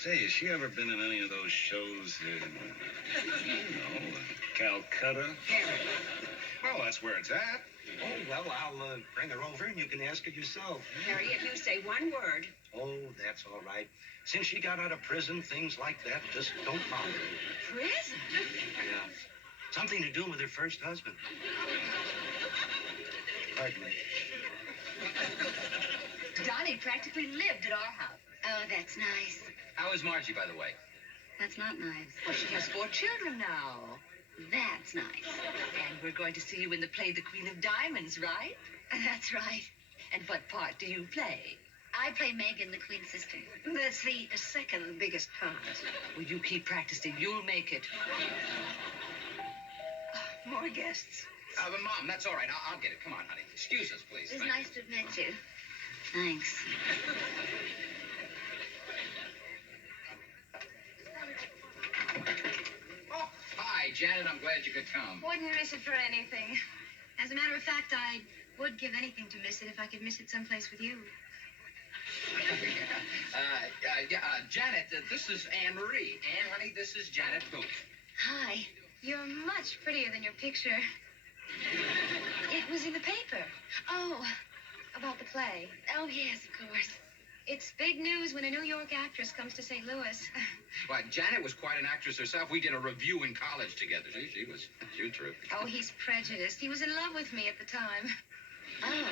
Say, has she ever been in any of those shows, Calcutta? Well, that's where it's at. Oh, well, I'll bring her over and you can ask her yourself. Harry, if you say one word. Oh, that's all right. Since she got out of prison, things like that just don't bother her. Prison? Yeah. Something to do with her first husband. Pardon me. Donnie practically lived at our house. Oh, that's nice. How is Margie, by the way? That's not nice. Well, she has 4 children now. That's nice. And we're going to see you in the play The Queen of Diamonds, right? That's right. And what part do you play? I play Megan, the Queen's sister. That's the second biggest part. Well, you keep practicing. You'll make it. Oh, more guests. But Mom, that's all right. I'll get it. Come on, honey. Excuse us, please. It's Thank nice to have met you. Thanks. Oh, hi, Janet. I'm glad you could come. Wouldn't miss it for anything. As a matter of fact, I would give anything to miss it if I could miss it someplace with you. Janet, this is Anne Marie. Anne, honey, this is Janet Booth. Hi. You're much prettier than your picture. It was in the paper. Oh, about the play. Oh, yes, of course. It's big news when a New York actress comes to St. Louis. Well, Janet was quite an actress herself. We did a review in college together. She was terrific. Oh, he's prejudiced. He was in love with me at the time. Oh.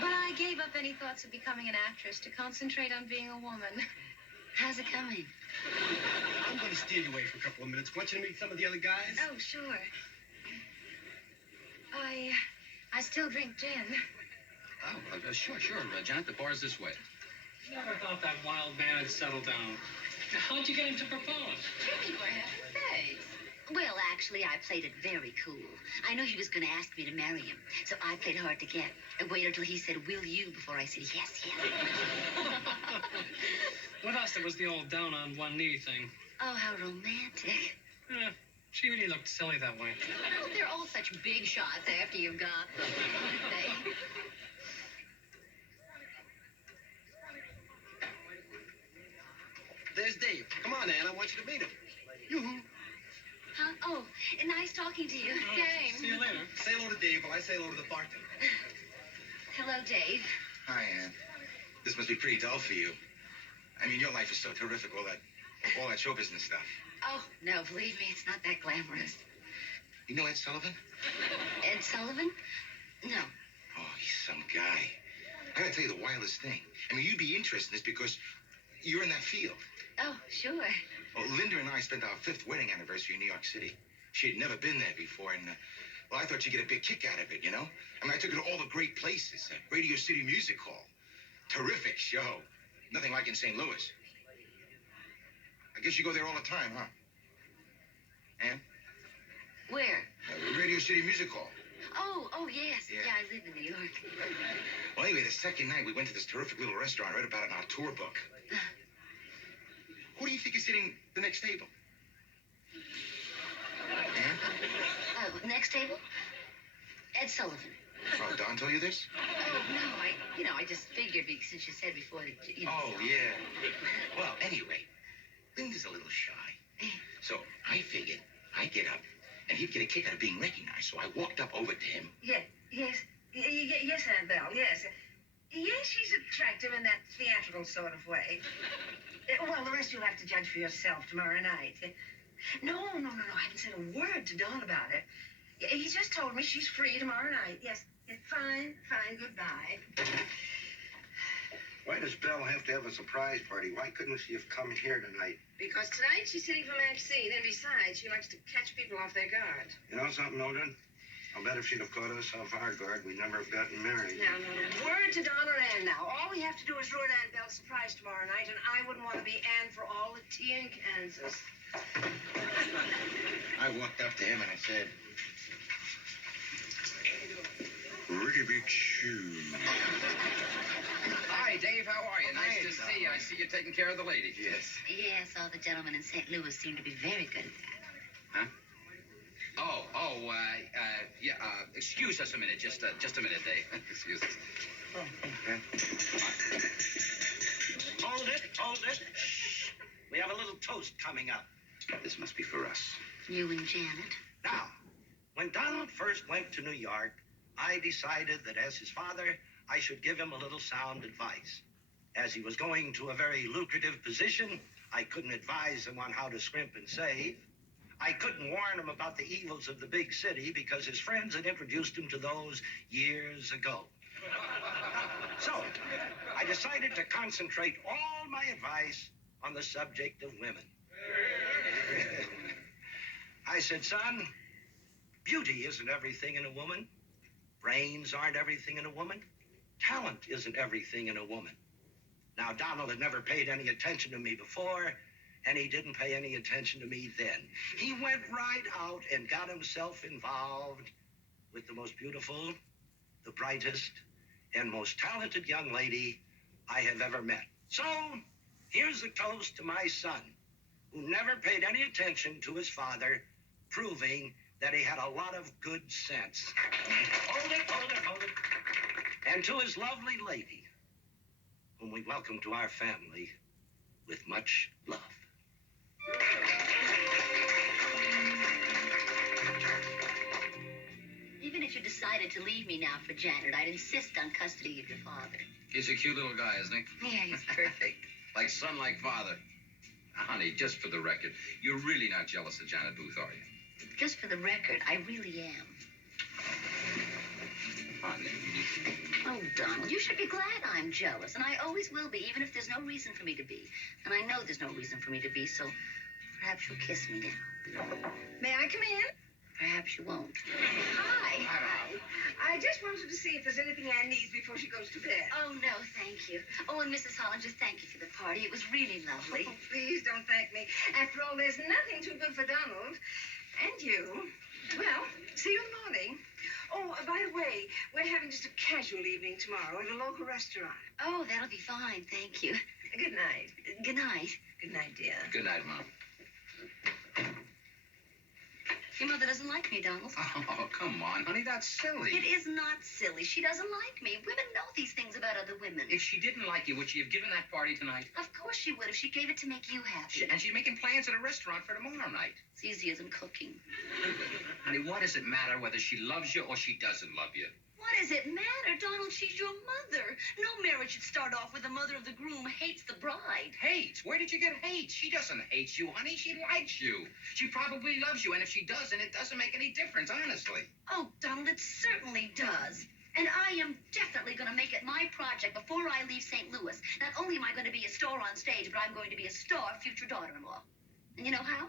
But I gave up any thoughts of becoming an actress to concentrate on being a woman. How's it coming? I'm going to steal you away for a couple of minutes. Want you to meet some of the other guys? Oh, sure. I still drink gin. Oh, sure. Janet, the bar's this way. Never thought that wild man had settled down. How'd you get him to propose? Jimmy, for heaven's sakes. Well, actually, I played it very cool. I knew he was going to ask me to marry him, so I played hard to get. I waited till he said, "Will you?" before I said yes. With us, it was the old down on one knee thing. Oh, how romantic. She really looked silly that way. Oh, they're all such big shots after you've got them. There's Dave. Come on, Anne. I want you to meet him. Yoo-hoo. Huh? Oh, nice talking to you. Same. See you later. Say hello to Dave while I say hello to the bartender. Hello, Dave. Hi, Ann. This must be pretty dull for you. I mean, your life is so terrific, all that show business stuff. Oh, no, believe me, it's not that glamorous. You know Ed Sullivan? Ed Sullivan? No. Oh, he's some guy. I gotta tell you the wildest thing. I mean, you'd be interested in this because you're in that field. Oh, sure. Well, Linda and I spent our 5th wedding anniversary in New York City. She had never been there before, and, well, I thought she'd get a big kick out of it, you know? I mean, I took her to all the great places. Radio City Music Hall. Terrific show. Nothing like in St. Louis. I guess you go there all the time, huh? Ann? Where? Radio City Music Hall. Oh, yes. Yeah. Yeah, I live in New York. Well, anyway, the second night, we went to this terrific little restaurant. I read about it in our tour book. Who do you think is sitting the next table? Ann? Oh, next table? Ed Sullivan. Oh, Don told you this? No, I just figured since you said before that, Oh, yeah. Well, anyway, Linda's a little shy. So I figured I'd get up, and he'd get a kick out of being recognized. So I walked up over to him. Yes, Aunt Belle, yes. Yes, she's attractive in that theatrical sort of way. Well, the rest you'll have to judge for yourself tomorrow night. No, I haven't said a word to Dawn about it. He just told me she's free tomorrow night. Yes, fine, goodbye. Why does Belle have to have a surprise party? Why couldn't she have come here tonight? Because tonight she's sitting for Maxine, and besides, she likes to catch people off their guard. You know something, Mildred? I'll bet if she'd have caught us off our guard, we'd never have gotten married. Now, word to Don or Ann now. All we have to do is ruin Aunt Belle's surprise tomorrow night, and I wouldn't want to be Ann for all the tea in Kansas. I walked up to him and I said, "Really big shoes." Hi, Dave. How are you? Nice to see you. I see you're taking care of the ladies. Yes. Yes, all the gentlemen in St. Louis seem to be very good at that. Huh? Excuse us a minute. Just a minute, Dave. Excuse us. Okay. Hold it. Shh. We have a little toast coming up. This must be for us. You and Janet. Now, when Donald first went to New York, I decided that as his father, I should give him a little sound advice. As he was going to a very lucrative position, I couldn't advise him on how to scrimp and save. I couldn't warn him about the evils of the big city because his friends had introduced him to those years ago. So, I decided to concentrate all my advice on the subject of women. I said, son, beauty isn't everything in a woman. Brains aren't everything in a woman. Talent isn't everything in a woman. Now, Donald had never paid any attention to me before, and he didn't pay any attention to me then. He went right out and got himself involved with the most beautiful, the brightest, and most talented young lady I have ever met. So, here's a toast to my son, who never paid any attention to his father, proving that he had a lot of good sense. Hold it, hold it, hold it. And to his lovely lady, whom we welcome to our family with much love. Even if you decided to leave me now for Janet, I'd insist on custody of your father. He's a cute little guy, isn't he? Yeah, he's perfect. Like son, like father. Honey, just for the record, you're really not jealous of Janet Booth, are you? Just for the record, I really am. Honey. Oh, Donald, you should be glad I'm jealous, and I always will be, even if there's no reason for me to be. And I know there's no reason for me to be, so perhaps you'll kiss me now. May I come in? Perhaps you won't. Hi. I just wanted to see if there's anything Anne needs before she goes to bed. Oh, no, thank you. Oh, and Mrs. Hollinger, thank you for the party. It was really lovely. Oh, please don't thank me. After all, there's nothing too good for Donald. And you. Well, see you in the morning. Oh, by the way, we're having just a casual evening tomorrow at a local restaurant. Oh, that'll be fine, thank you. Good night. Good night. Good night, dear. Good night, Mom. Your mother doesn't like me, Donald. Oh, come on, honey, that's silly. It is not silly. She doesn't like me. Women know these things about other women. If she didn't like you, would she have given that party tonight? Of course she would if she gave it to make you happy. And she's making plans at a restaurant for tomorrow night. It's easier than cooking. Honey, what does it matter whether she loves you or she doesn't love you? What does it matter, Donald? She's your mother. No marriage should start off with the mother of the groom hates the bride. Hates? Where did you get hate? She doesn't hate you, honey. She likes you. She probably loves you, and if she doesn't, it doesn't make any difference, honestly. Oh, Donald, it certainly does. And I am definitely going to make it my project before I leave St. Louis. Not only am I going to be a star on stage, but I'm going to be a star future daughter-in-law. And you know how?